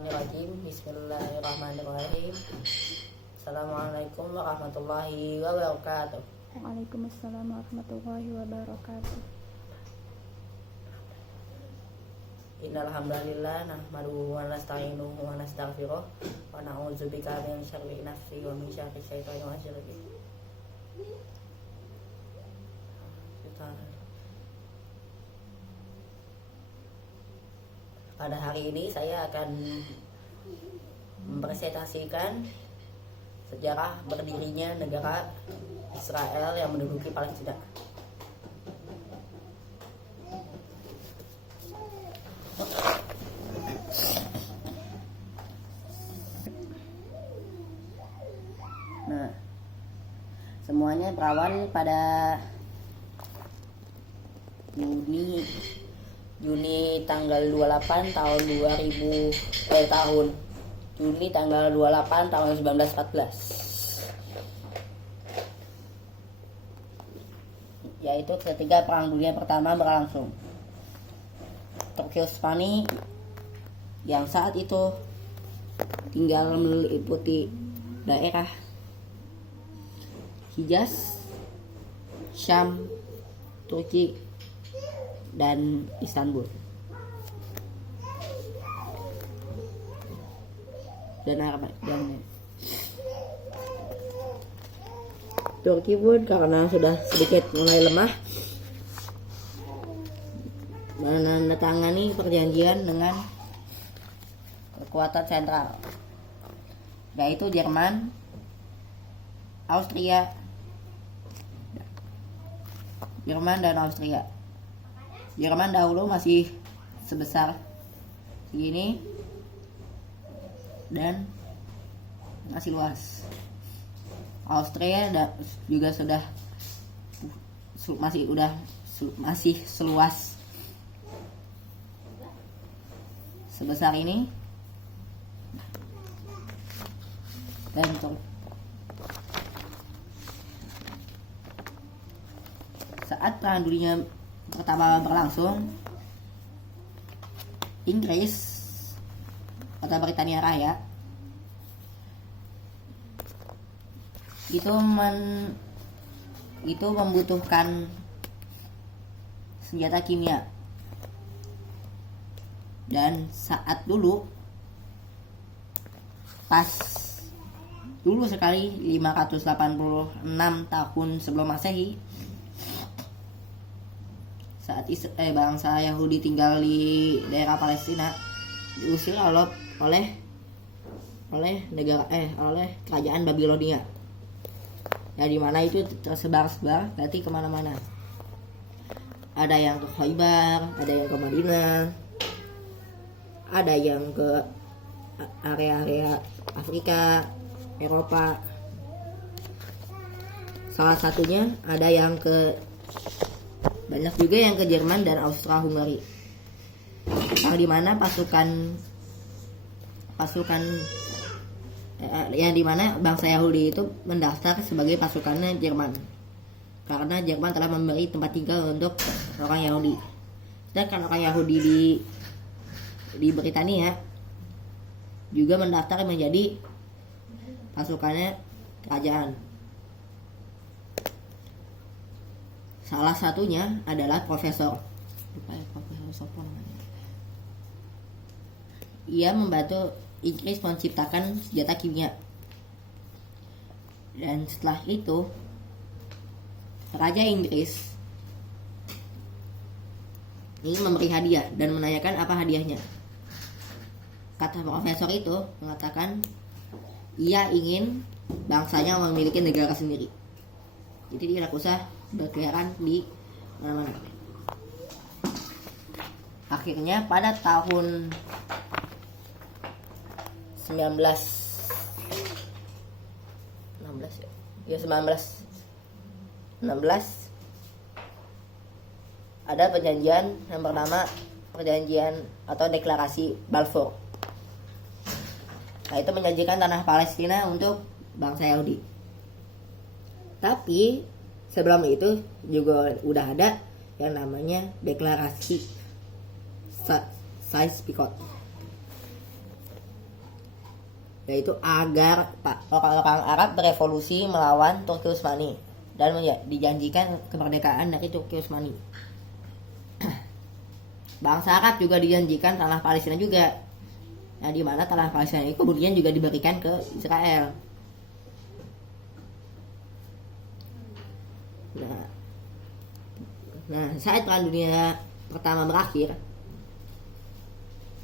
Bismillahirrahmanirrahim. Assalamualaikum warahmatullahi wabarakatuh. Waalaikumsalam warahmatullahi wabarakatuh. Innal hamdalillah nahmaduhu wa nasta'inuhu wa nastaghfiruh wa na'udzubika min syarri nafsi wa min syarri syaitani wa syarri. Pada hari ini saya akan mempresentasikan sejarah berdirinya negara Israel yang menduduki Palestina. Nah, semuanya berawal pada Juni tanggal 28 tahun 2000 tahun Juni tanggal 28 tahun 1914, yaitu ketika Perang Dunia Pertama berlangsung. Turki Utsmani yang saat itu tinggal meliputi daerah Hijaz, Syam, Turki, dan Istanbul. Dan Turki pun karena sudah sedikit mulai lemah menandatangani perjanjian dengan kekuatan sentral, yaitu Jerman, dan Austria. Jerman dahulu masih sebesar segini dan masih luas. Austria juga masih seluas sebesar ini, dan saat Perang Dunia Pertama berlangsung, Inggris atau Britania Raya itu membutuhkan senjata kimia, dan saat dulu sekali 586 tahun sebelum Masehi, saat bangsa Yahudi tinggal di daerah Palestina diusir oleh kerajaan Babilonia, ya, di mana itu tersebar berarti kemana-mana. Ada yang ke Khaybar, ada yang ke Madinah, ada yang ke area-area Afrika, Eropa. Salah satunya ada yang banyak juga yang ke Jerman dan Austria-Hungari, yang dimana yang dimana bangsa Yahudi itu mendaftar sebagai pasukannya Jerman, karena Jerman telah memberi tempat tinggal untuk orang Yahudi. Sedangkan orang Yahudi di Britania juga mendaftar menjadi pasukannya kerajaan. Salah satunya adalah Profesor Sopon. Ia membantu Inggris menciptakan senjata kimia. Dan setelah itu, Raja Inggris ingin memberi hadiah dan menanyakan apa hadiahnya. Kata profesor itu mengatakan ia ingin bangsanya memiliki negara sendiri. Jadi dia tidak usah berkeliaran di mana-mana. Akhirnya pada tahun 1916 ada perjanjian yang bernama perjanjian atau deklarasi Balfour. Nah, itu menjanjikan tanah Palestina untuk bangsa Yahudi. Tapi sebelum itu juga udah ada yang namanya deklarasi Sykes-Picot. yaitu agar orang-orang Arab berevolusi melawan Turki Utsmani dan dijanjikan kemerdekaan dari Turki Utsmani. Bangsa Arab juga dijanjikan tanah Palestina juga. Nah, di mana tanah Palestina ini kemudian juga diberikan ke Israel. Nah, saat Perang Dunia Pertama berakhir,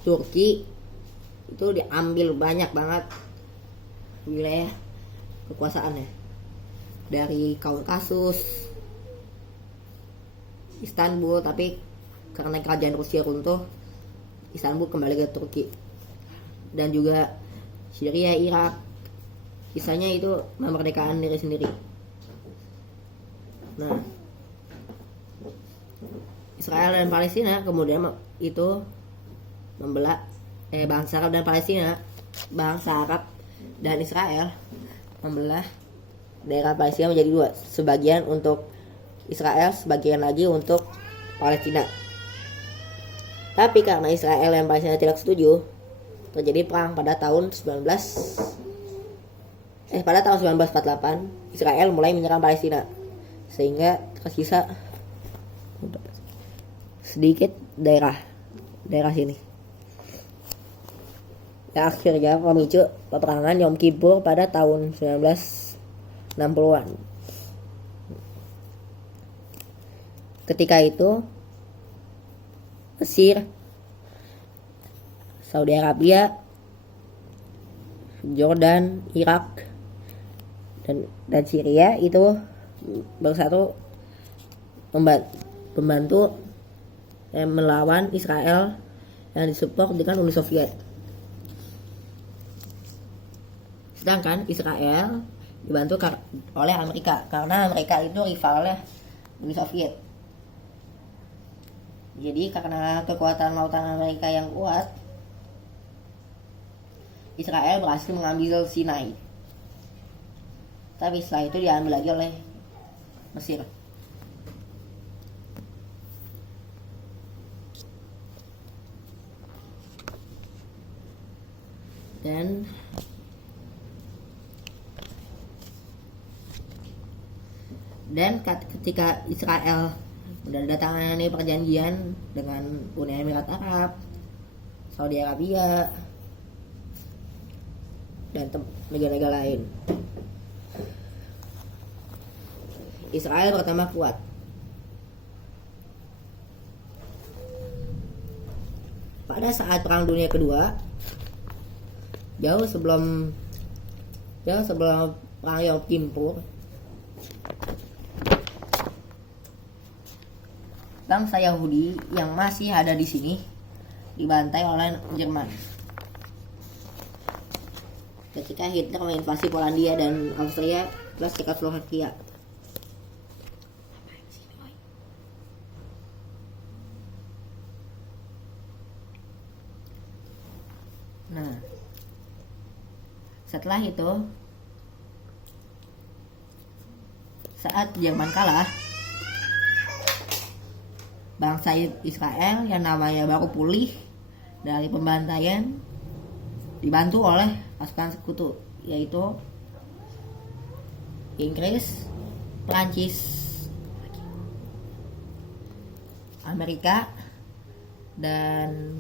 Turki itu diambil banyak banget wilayah kekuasaannya dari Kaukasus, Istanbul, tapi karena kerajaan Rusia runtuh, Istanbul kembali ke Turki, dan juga Syria, Irak, sisanya itu memerdekakan diri sendiri. Nah, Israel dan Palestina kemudian itu membelah bangsa Arab dan Palestina, bangsa Arab dan Israel membelah daerah Palestina menjadi dua, sebagian untuk Israel, sebagian lagi untuk Palestina. Tapi karena Israel dan Palestina tidak setuju, terjadi perang pada tahun 1948. Israel mulai menyerang Palestina, sehingga tersisa sedikit daerah sini. Ya, akhirnya memicu peperangan Yom Kippur pada tahun 1960-an. Ketika itu Mesir, Saudi Arabia, Jordan, Irak, dan Syria itu bersatu membantu melawan Israel yang disupport dengan Uni Soviet. Sedangkan Israel dibantu oleh Amerika, karena Amerika itu rivalnya Uni Soviet. Jadi karena kekuatan lautan Amerika yang kuat, Israel berhasil mengambil Sinai. Tapi setelah itu diambil lagi oleh Mesir. Dan ketika Israel menandatangani perjanjian dengan Uni Emirat Arab, Saudi Arabia, dan negara-negara lain, Israel pertama kuat. Pada saat Perang Dunia Kedua, jauh sebelum Perang Yom Kippur, bangsa Yahudi yang masih ada di sini dibantai oleh Jerman. Ketika Hitler menginvasi Polandia dan Austria plus Cekoslovakia. Nah, setelah itu, saat Jerman kalah, bangsa Israel yang namanya baru pulih dari pembantaian dibantu oleh pasukan sekutu, yaitu Inggris, Prancis, Amerika, dan